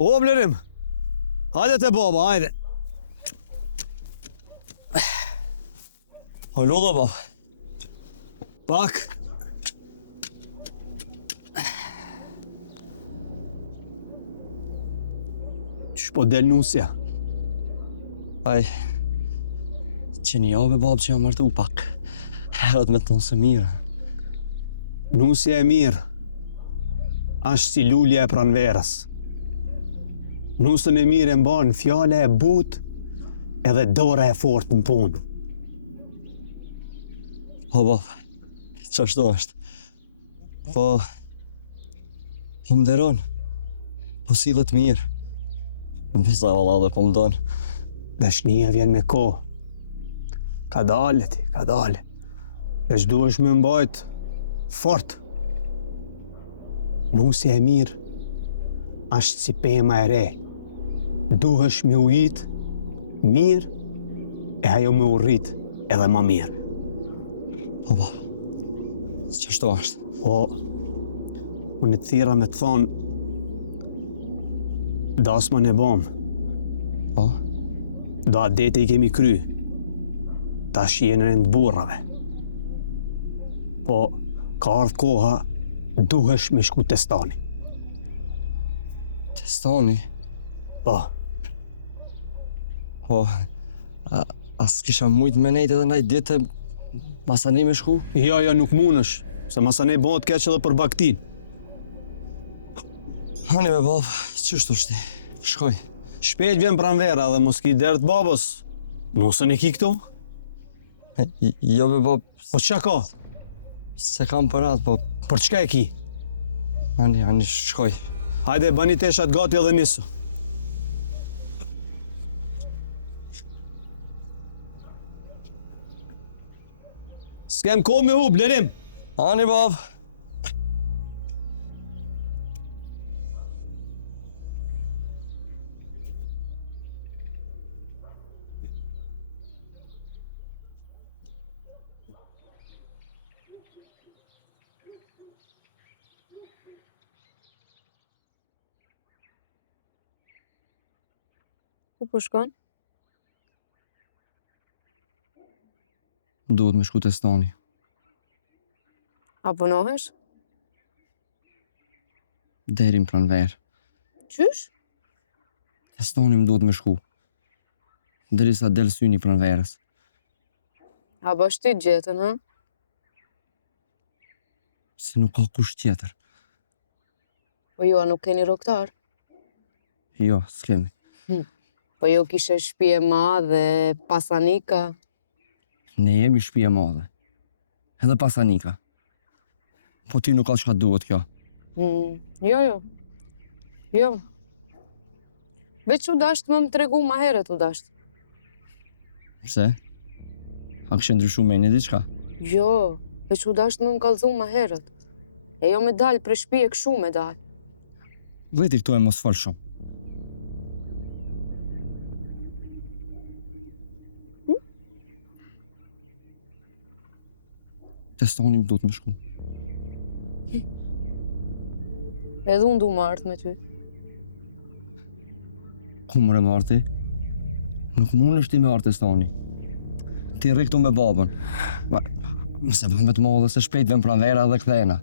O, Blerim! Hajde te baba, hajde! Hajlo da, bab. Pak! Qysh po del nusja? Aj, që një javë, bab, që jam martu pak. Herët me tonë se mirë. Nusja e mirë është si lulja e pranverës. Nusën e mirë e mban fjala e butë edhe dora e fortë në punë. Po, bab, që ashtu është. Po më deron. Po sillet mirë. Më pisa valla dhe po më donë. Dashnia vjen me kohë. Ka dale ti, ka dale. Veç duhesh me mbajt fort. Nusja e mirë është si pema e re. Duhesh me ujit mirë e ajo me urrit edhe ma mirë. Po, bab, që ashtu është. Po, unë të thira me të thonë dasma në bomë. Po, Do atë dete i kemi kry. Tash jenë në të burrave. Po, ka ardhë koha, duhesh me shku testani. testoni. Po, Po, as kisha mujt me nejt edhe najt ditë masani me shku? jo, nuk munësh, se masane bëhet keq edhe për baktin. Hani me bab, qështu shti? Shkoj. Shpejt vjen pranvera dhe mos ki dertë babës. Nusën e ki këtu? Jo be bab, Po çka ka? se kam për atë, po Për çka e ki? hani shkoj. Hajde, bani teshat gati edhe nisu. S'kem kohë me hu, Blerim. Hani bab. Ku po shkon? Duhet me shku testoni. A punohesh? Deri në pranverë. Qysh? Testoni më duhet me shku. Derisa del syni pranverës. A bash ti gjetën, ha? Se nuk ka kush tjetër. Po ju a nuk keni roktar? Jo, s'kemi. Po ju kishe shtëpi e madhe, pasanika? Ne jemi shtëpi e madhe. Edhe pasanika. Po ti nuk ka çka duhet kjo. Jo. Jo. Veç u dasht më tregu ma herët u dasht. Pse? A kështë ndryshu me një diçka? Jo, veç u dasht më kallëzu ma herët. E jo me dal për shtëpi e kshu me dal. Veti këtu e mos fol shumë. Testoni më duhet me shku. Edhe unë du më artë me ty. Ku mëre më arti? Nuk mund është ti me artë testoni. Ti rri këtu me babën. Mëse bën me të modhe se shpejt vën pranvera dhe kthehena.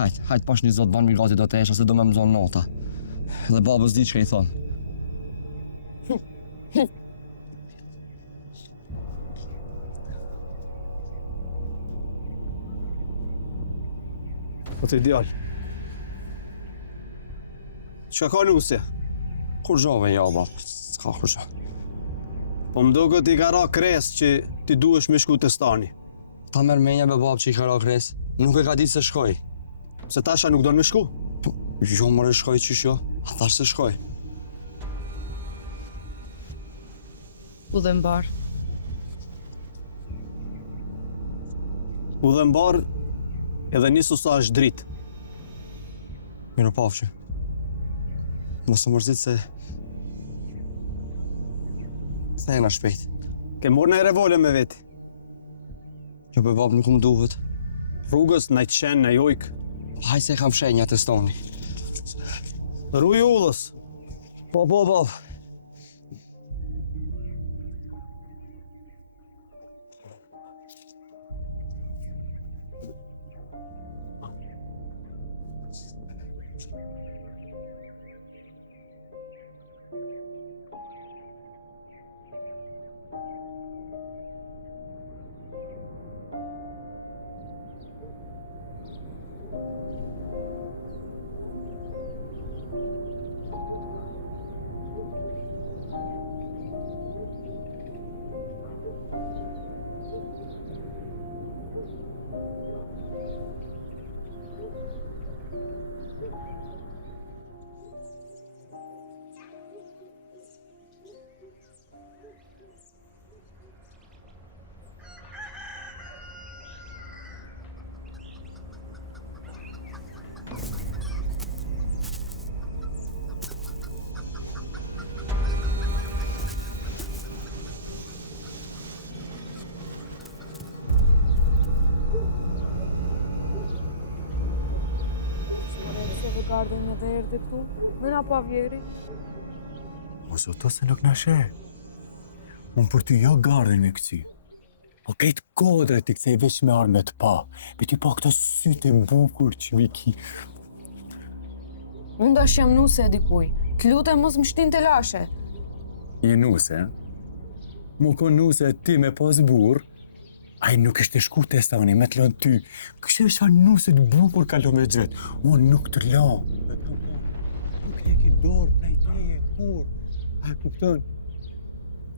Hajt pash një zot ban mi gati do të esha se do me më zonë nota. Dhe babës di që i thonë. Po të ideal. Çka ka nusja? Kur gjove ja, bab, s'ka kur gjove. Po më duket i ka ra kres që ti duhesh me shku testani. Ta merr menja me bab që i ka ra kres. Nuk e ka ditë se shkoj. Se tasha nuk do në me shku. Po, jo mëre shkoj qysh jo. A thash se shkoj. Udhëmbar. Udhëmbar edhe nisu sa është dritë. Mirë pafshë. Mos të mërzit se... Kthehena shpejt. Ke morë në revole me veti. Jo be bab nuk më duhet. Rrugës, në qenë, në jojkë. Haj se kam shenja testoni. Ruj ullës. Po. Se gardën edhe erdhe këtu, me na pa vjeri. Mos o to se nuk na she. Unë për ty jo gardën me këci. Po kejtë kodre ti kthej veç me arme të pa. Pe ty pa këto sytë e bukur që mi ki. Unë dash jam nuse e dikuj. Të lutem mos më shtin të lashe. Je nuse, Mo ko nuse ti me pas burë, ai nuk ishte shku testoni me të lënë ty. Kështë e shfa nuse të bukur kalo me gjithë. Unë nuk të la. Nuk je ki dorë prej teje, kur. A e kupton?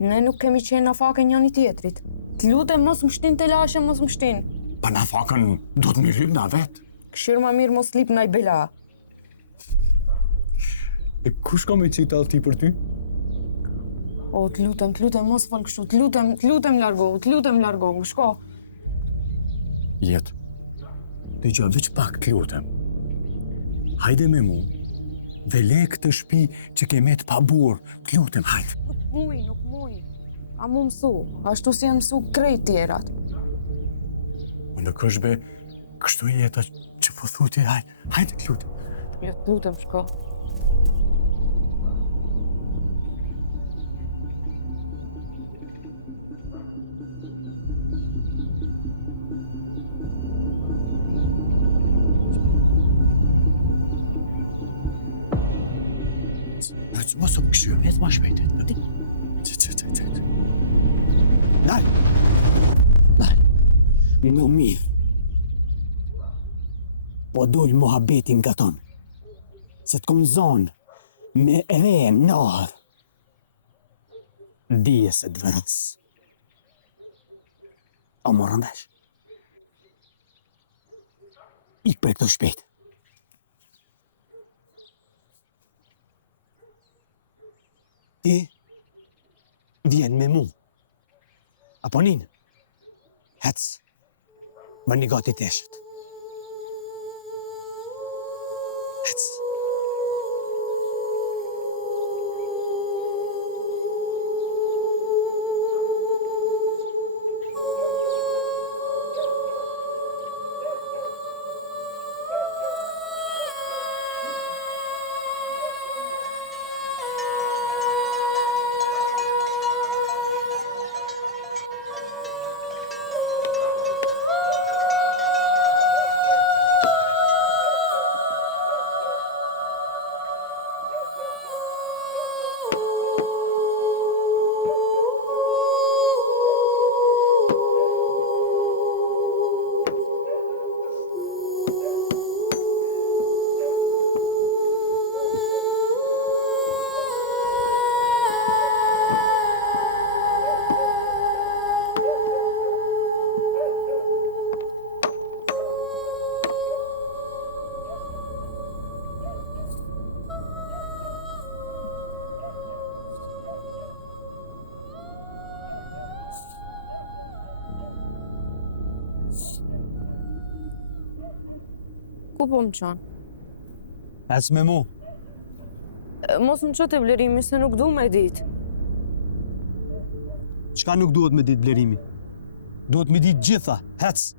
Ne nuk kemi qenë në fake njëni tjetrit. Të lutem mos më shtin të lashe, mos më shtin. Pa na fakën do të mi lyp na vetë. Këshirë ma mirë mos lip na i bela. E kush ka me qitë alti për ty? O, të lutem, mos fal kështu, të lutem largohu, shko. Jetë. Dhe gjë veç pak të lutem. Hajde me mu, dhe le këtë shtëpi që kemet pa burë, të lutem, hajde. Nuk muj. A mu mësu, ashtu si janë mësu krejt tjerat. Nuk është be, kështu jeta që po thuti, hajde të lutem. Jo, të lutem, shko. Mos o kështu, jetë ma shpejtet. Që. Nal! Në mirë. Po dojnë mohabetin nga tonë. Se të kom zonë me re nërë. Dije se të vërës. O morën vesh. Ik për këto shpejt. Ti vjen me mu. Apo ninë? Hec. Më një gati teshët. Hec. Ku po më qanë? Ec me mu. Mos më qëtë e vlerimi, se nuk du me ditë. Qka nuk duhet me ditë blerimi? Duhet me ditë gjitha. Hec.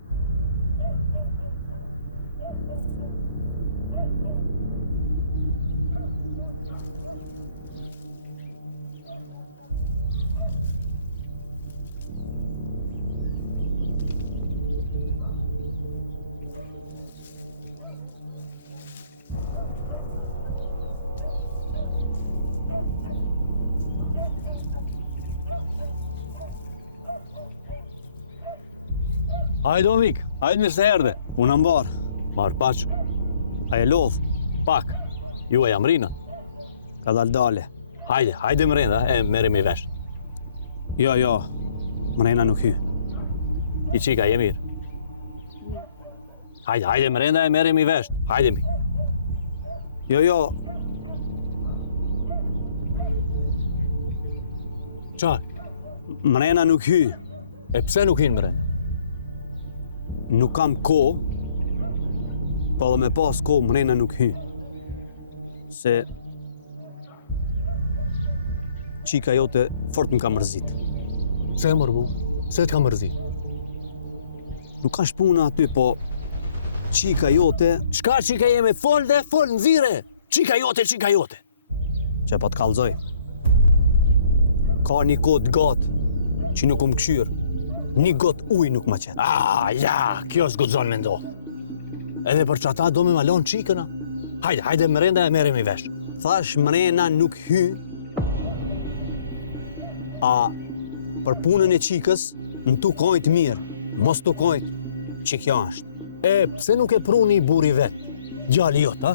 Hajde o mik, hajde mirë se erdhe. Unë ambar. Marë paq. A e lodh? Pak. Ju e jam rina. Ka dale. Hajde mrenda, e merrem i vesh. Jo, mrena nuk hy. I qika, je mirë. Hajde mrenda, e merrem i vesh. Hajde mi. Jo, Qa? mrena nuk hy. E pse nuk hinë mrenda? Nuk kam ko, po dhe me pas ko, mrena nuk hy. Se qika jote fort më ka mërzit. Pse e mërbu? Pse t'ka mërzi? Nuk ka shpuna aty, po qika jote Qka qika jeme? Fol dhe fol, nëzire! Qika jote! që po t'kallzoj. Ka një kod gatë që nuk më këshyrë. Një gotë ujë nuk më qenë. Ja, kjo s'guxon me ndo. Edhe për qata do me malon qikëna. Hajde mrenda, e merrem i vesh. Thash mrena nuk hy, a për punën e qikës, në tu kojt mirë, mos tu kojt që kjo është. E, pse nuk e pruni buri vetë? Gjali jot, ha?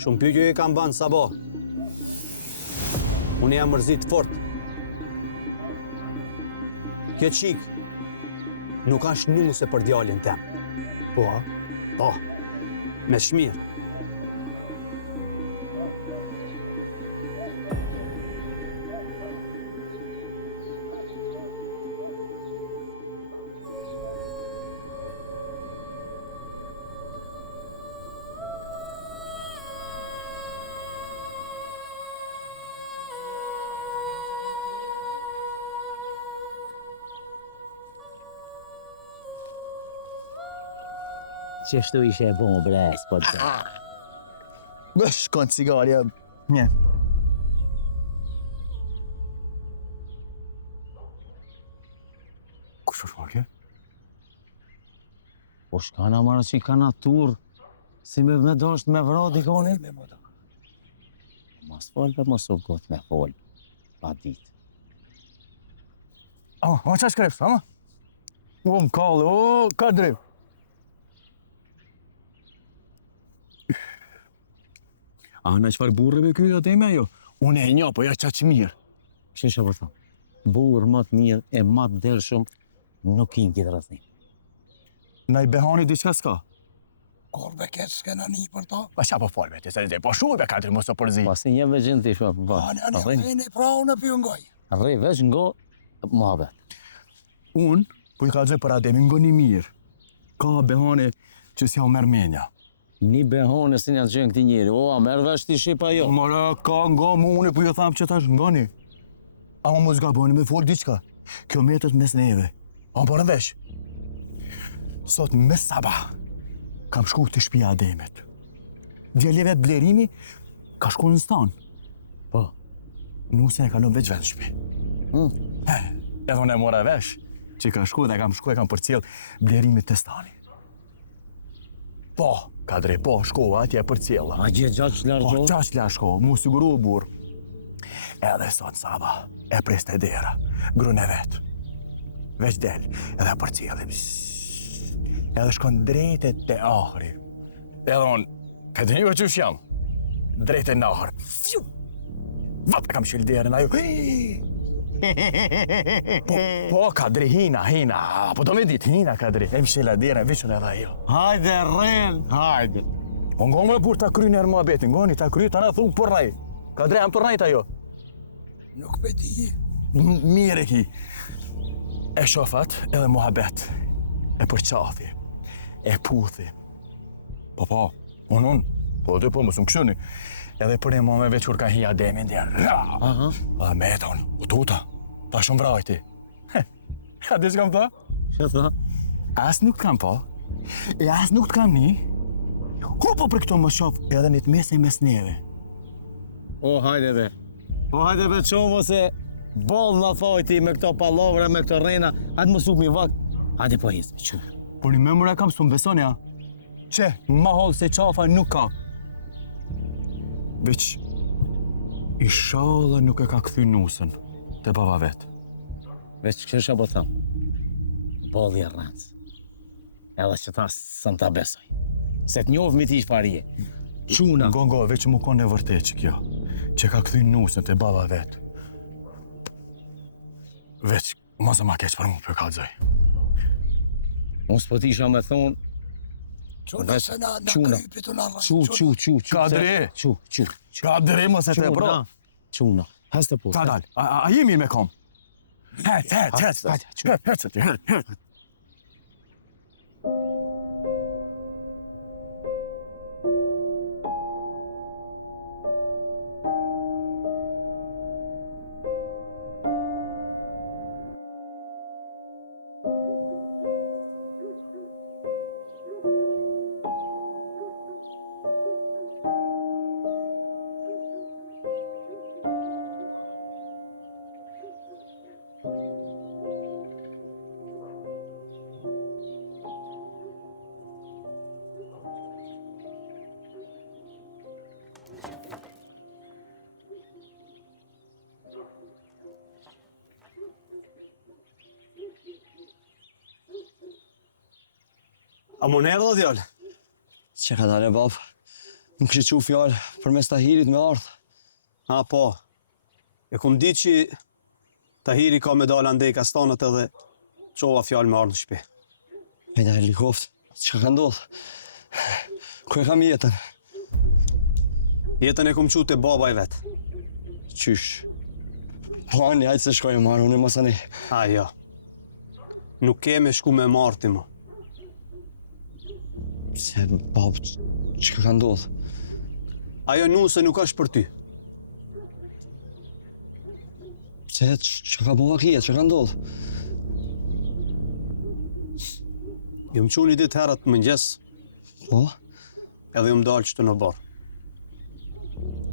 Shumë pyetje e kam banë sabo. Unë jam mërzit fort. Kjo qikë nuk është nuse për djalin tem. Po, ha? Po, me shmirë. Qështu ishe e bo më bre, s'po të. Bësh, konë cigarja, mje. Kush është marrë? Po shkana marrë që i ka natur, si me dosht me vra dikoni. Mas fol dhe mos u got me fol, pa dit. Ama qa shkrepës, ama? O, më kallë, o, ka drejt. Ana qëfar burrëve kjo atë ime jo? Unë e një, po ja qa që mirë. Kështë që po thëmë, burë më të mirë e më të delshëm nuk i në këtë rëthni. Na i behani diçka s'ka? Korbe ketë s'kena një për ta. Pa qa po folve, të se po shumë be katri mos të përzi. Pasi një veçin të ishma, po. Anë pra unë pjo ngoj. Arrej veç ngo, muhabet. Unë, po i ka gjë për ademi, ngo një mirë. Ka behani që s'ja u merë menja. Një behone si një të qenë këti njeri, o, a merë veç t'i shipa jo. Mara, ka nga mu unë, po ju thamë që tash ngani. Ama mos gaboni me fol diçka. Kjo metët mes neve. A më porën vesh. Sot mes sabah, kam shku të shtëpia Ademit. Djalive të blerimi, ka shku në stan. Po. Nusën e kalon veç vetë shtëpi. Edhe unë e mora vesh, që ka shku dhe kam shku e kam përcjell blerimit të stani. Po, kadre, po, shkova atje për cjella. A gjë gjaq largjo? Po, gjaq la shkova, mu siguru u burë. Edhe sot saba, e preste dera, grune vetë. Veç del, edhe për cjellim. Edhe shkon drejte te ahri. Edhe unë, këtë një që jam, drejte në ahër. Vap, kam shil derën, ajo. Po, kadri, hina, po do me dit, hina, kadri. E më shila derën, veçën edhe ajo. Hajde, Ren, hajde. Po nga me bur ta kry njerë muhabetin, ngoni ta kry, ta na thunë përraj. Kadri, am përrajt ajo. Nuk pe di. Mire ki. E shofat edhe muhabet. E përqathi. E puthi. Po, unë. Po dhe po, mësë më këshëni. Edhe për e mame veç kur ka hi Ademin djerë. A me e tonë, u tuta. Ta shumë vrajti. A di që kam tha? Që tha? As nuk t'kam po. E as nuk t'kam ni. Ku po për këto më shof edhe një të mesej mes neve? O, hajde be. O, hajde be qomo se bol në thojti me këto palovre, me këto rejna. Hajde më suk mi vak. Hajde po jesme, që. Por një memura kam s'u besoni, ja? Që, ma hollë se qafa nuk ka. Veç, inshallah nuk e ka kthy nusën te baba vetë. Veç kësha po thamë. Bolli e rrancë. Edhe që ta së ta besoj. Se të njohë mi ti shfarje. Quna. Gongo, veç më konë e vërtet që kjo. Që ka këthy nusën të baba vetë. Veç, mos e ma keq për mu për kalzoj. Unë s'po t'isha me thonë, Quna se na Quna. krypit u na rrë. Qu. Kadri! Kadri, mos e te bro. Quna. Has të po. Ta dal, a jemi me kom? Hec. A më nërë dhe djallë? Që ka dale, bab? Më kështë që fjallë për mes Tahirit me ardhë. A, po. E kum di që Tahiri ka me dalë andej kastanët edhe qova fjallë me ardhë në shpi. Me da helikoftë, që ka ndodhë? Ku e kam jetën? Jetën e kum qute baba i vetë. Qysh? Po ani, hajtë se shkoj e marë, unë e masani. A, ja. Nuk keme shku me marti më. Se, bab, që ka ndodhë? Ajo nuse nuk është për ty. Se, që ka bova kjetë, që ka ndodhë? Jëm qu një ditë herët mëngjes, Po? edhe jëm dalë qëtë në barë.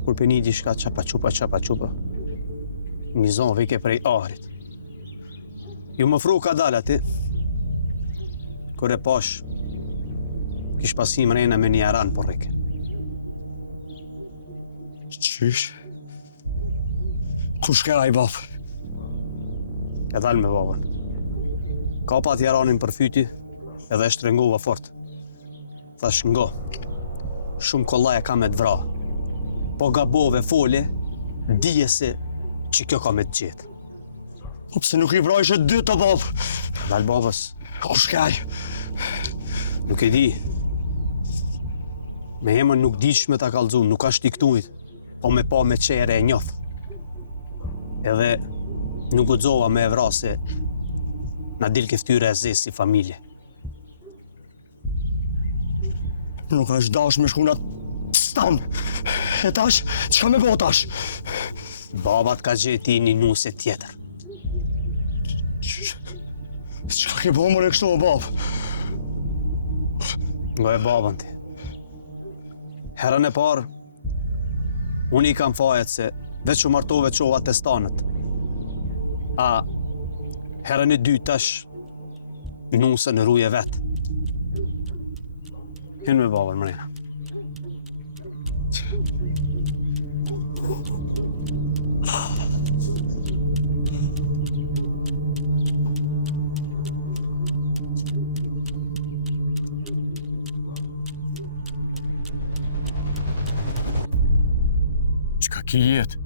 Kur për një di shka qapa qupa, një zonë vike prej ahrit. Ju më fru ka dalë ati, kur e pash, kish pasim rejna me një aran për rike. Qysh? Ku shkera i bab? E dalë me babën. Ka pat i aranin për fyti, edhe e shtrengova fort. Thash ngo, shumë kollaj e ka me të vra. Po gabove fole, dije se që kjo ka me të gjithë. Po pse nuk i vrajshe dytë, bab? Dalë babës, Ku shkaj? nuk e di. Me emën nuk dish me ta kallëzu, nuk ashtë i këtujt, po me pa me qere e njoth. Edhe nuk guxova me e vra se na dil ke ftyre e zesë si familje. Nuk është dash me shku nga stan. E tash, qka me bo tash? Babat ka gjeti një nuse tjetër. Qka ke bo mërë e kështu, bab? Ngo e babën ti. Herën e parë, unë i kam fajet se veç u martove qova testanët. A herën e dy tash, nusën në ruje vetë. Hynë me babën, mrena. Qka ki jetë?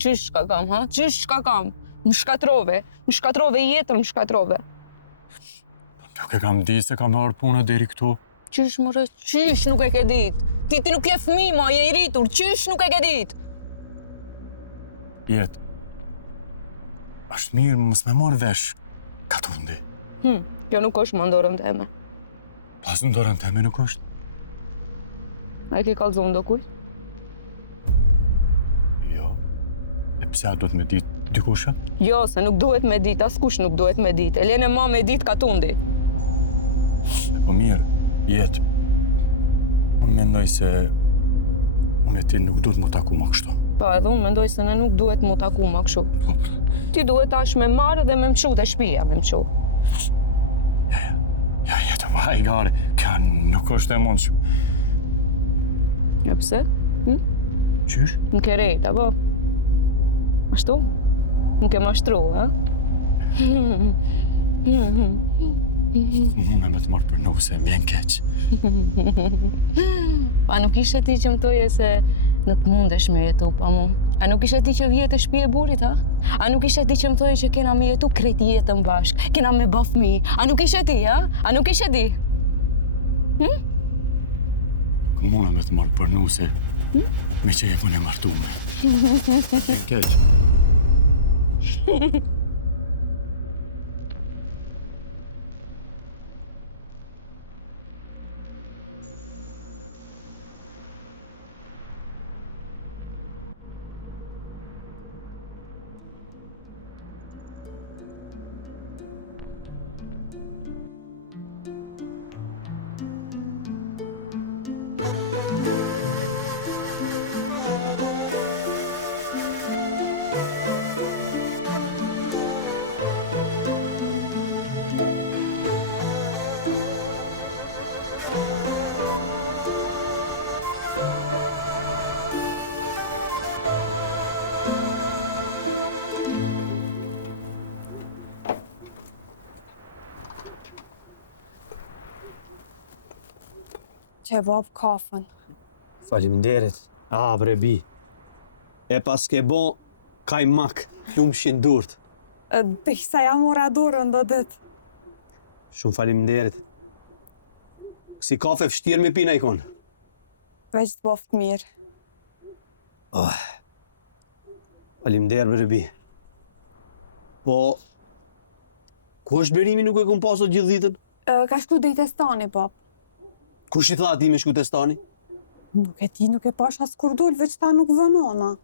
Qysh ka kam, ha? Qysh ka kam? Më shkatrove jetër, më shkatrove. Nuk e kam di se kam marrë puna deri këtu. Qysh more, qysh nuk e ke dit? Ti nuk je fëmi, ma, je i rritur, qysh nuk e ke dit? Jetë. Ashtë mirë, mos me marrë vesh. Ka të fundi. Kjo nuk është më ndorën teme. Pas në dorën teme nuk është. A e ke kallëzon do kuj? Jo. E pse a do të me ditë dikusha? Jo, se nuk duhet me dit, askush nuk duhet me dit. Elene ma me dit ka tundi. Po mirë, jetë. Unë mendoj se unë e ti nuk duhet më taku më kështu. Pa, edhe unë mendoj se ne nuk duhet mu taku ma kështu. Ti duhet tash me marrë dhe me mqu të shpia me mqu. Ja, jetë, ma i gare. Kjo nuk është e mundshme. E pse? Qysh? Në ke rejt, apo? Ashtu? Në ke mashtru, ha? Mune me të marrë për nuse, m'jen keq. Pa nuk ishe ti që më thoje se nuk mundesh me jetu pa mu. A nuk ishe ti që vjetë e shpi e burit, ha? A nuk ishe ti që më thoje që kena me jetu krejt jetën bashk, kena me bë fëmijë. A nuk ishe ti, ha? A nuk ishe ti? Mune me të marrë për nuse, me që e mune martume. M'jen keq. Që e bab kafën. Faleminderit. Bre bi. E pas ke bon kajmak, lumshin durt. Sa ja mora dorën do dit. Shumë faleminderit. Si kafe vështirë me pina i konë. Veç të boft mirë. Faleminderit bre bi. Po, ku është Berimi nuk e kom pasur gjithë ditën? Ka shku drejt e stani, bab. Kush i tha ti me shku te stani? Nuk e ti, nuk e pash as kur dul, veç ta nuk vënona.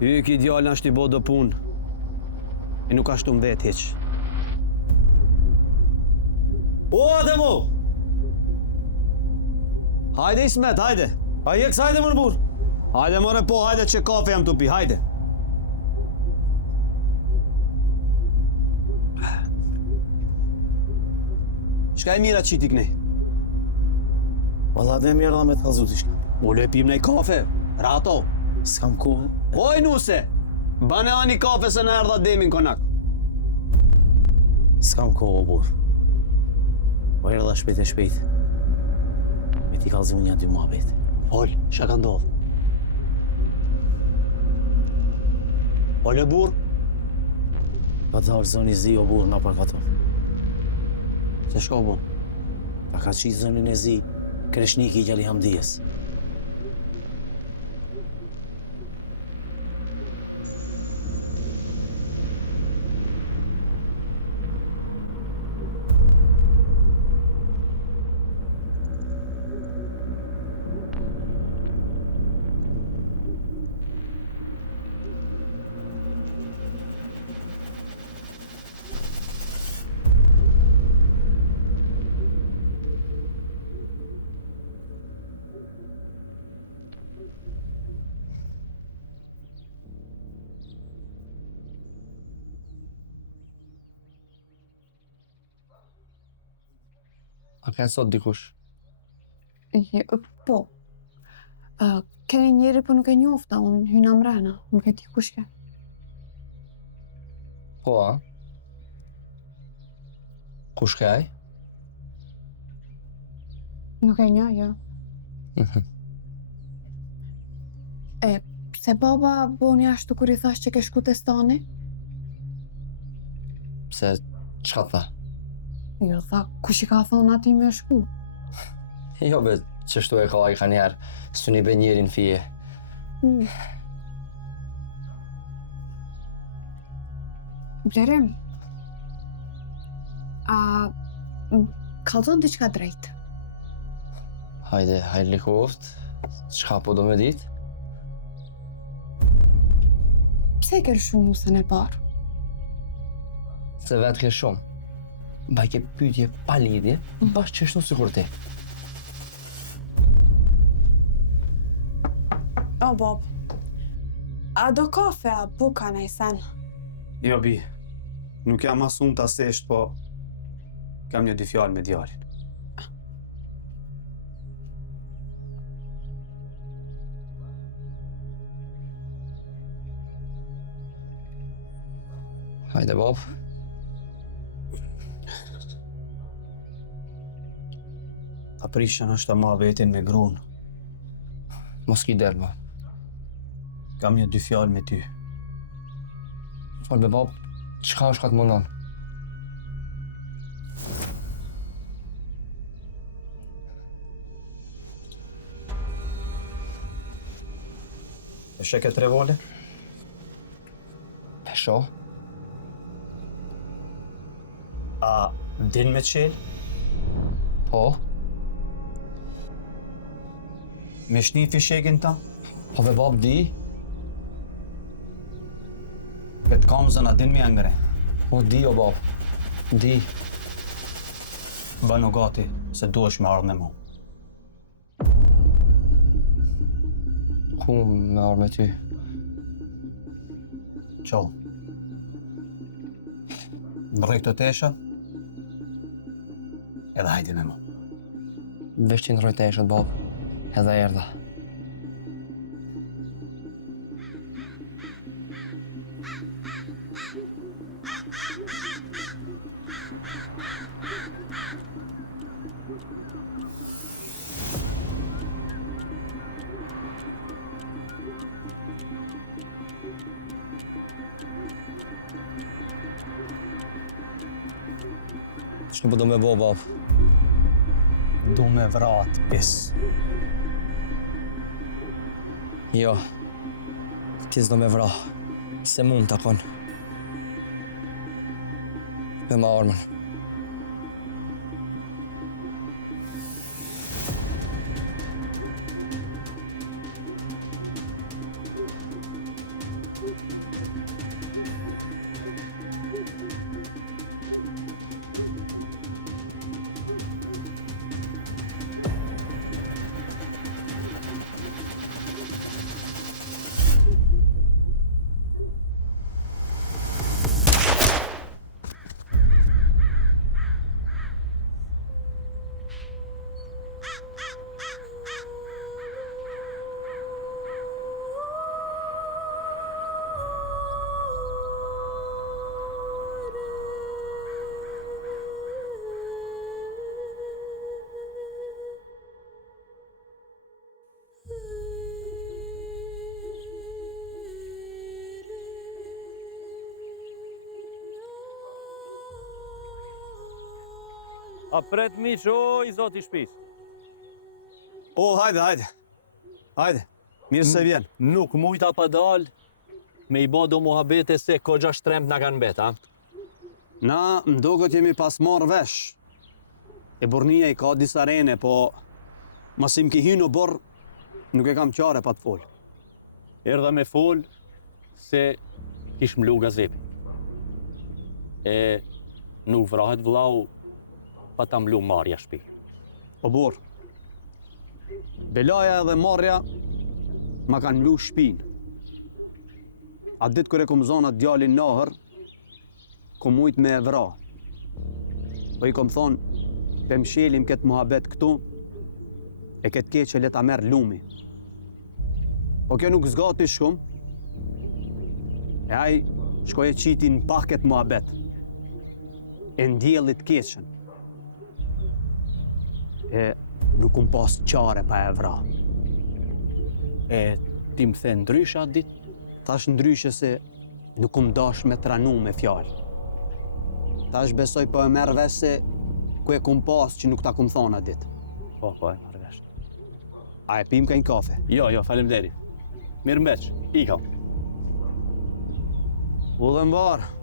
Ki djallën është i bo do punë. E nuk ashtu më vetë heq. O, Ademo! Hajde Ismet, hajde! Hajde hajde më në burë! Hajde more po, hajde që kafe jam të pi, hajde! Shka e mira qiti kënej? Valla dhe mirë dhe me të kalzu t'i shka. O le pim nej kafe, rato! S'kam kohë. Oj nuse! Bane ani kafe se në erdha demin konak. S'kam kohë, o burë. Po erdha shpejt e shpejt. Me t'i kalzu një dy muhabet. Ol, shka ka ndodhë? Ole burë? Ka të arë zoni zi, o burë, nga përkaton. Se shka o bon? Ta ka qitë zonin e zi, Kreshniki i Gjali Hamdijes. A ka sot dikush? Po. Kene njeri po nuk e njofta, unë hyna mrena, nuk e di kush ke. Po, a? Kush ka aj? Nuk e nja, jo. Pse baba boni ashtu kur i thash që ke shku te stani? Pse, çka tha? Jo, tha, kush i ka thonë ati me shku? Jo be, qështu e ka ai ka njerë, së një be njerin fije. Blerim, kalzon diçka drejt. Hajde, hajde likoft, çka po do me dit? Pse ke lëshu nusën e parë? Se vetë ke shumë. Baj ke pyetje pa lidhje, bashkë qështu sikur ti. O, Bob, a do kafe a buka në i sen? Jo, bi. Nuk jam as unë të asesht, po kam një dy fjallë me djalin. Hajde, bab. Ta prishën është të ma vetin me grunë. Mos ki del, bab. Kam një dy fjalë me ty. Fal me bab, qka është ka të mundon? E sheket revole? E sho? A din me qel? Po? Me shni fishekin ta? Po be bab di? Këtë kamzën a din me angre? Po di o bab. Di. Banu gati, se duhesh me ardhë me mu. Ku me arë me ty? Qo. Ndrrej këtë tesha, edhe hajdi me mu. Vesh që ndroj të eshët, bab. Edhe erdha. Që në do me bo, bab? Du me vrat, pis. Jo. Ti s'do me vra. Se mund të kon. Me ma armën. A pret miq, o i zoti shpis. O, hajde, hajde. Hajde, mirë se vjen. Nuk mujta pa dal me i bo do muhabete se kogja shtremt na kanë bet, a? Na, mdogët jemi pas marrë vesh. E burnia i ka disa rene, po masim ki hy në borë, nuk e kam qare pa të folë. Erdha me fol se kish mlu gazepi. E nuk vrahet vllau pa ta mlu marja shpi. O borë, belaja edhe marja ma kanë mlu shpinë. A ditë kër e kom zonat djalin nahër, kom mujt me e vra. Po i kom thonë, pe mshelim këtë muhabet këtu, e këtë keqe le ta merë lumi. Po kjo nuk zgati shkum, e aj shkoj e qiti në pak këtë muhabet. E ndjellit keqen. E nuk kum pas qare pa e vra. E ti më the ndryshe atë ditë? Tash ndryshe se nuk kum dash me tranu me fjallë. Tash besoj po e merë vesh se ku e kum pas që nuk ta kum thonë atë ditë. Po, e marrë vesh. A e pim ka një kafe? Jo, faleminderit. Mirë mbeq, i kam. U dhe mbarë.